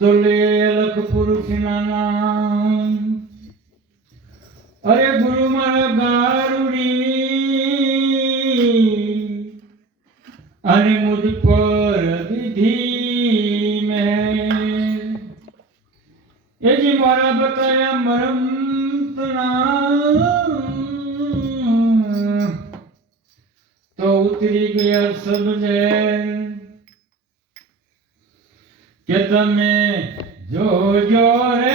तो अरे गुरु मारा गारुड़ी अरे मुझ पर विधि में बताया मरम तो उतरी गया सब जो रे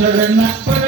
Sarana Pratap.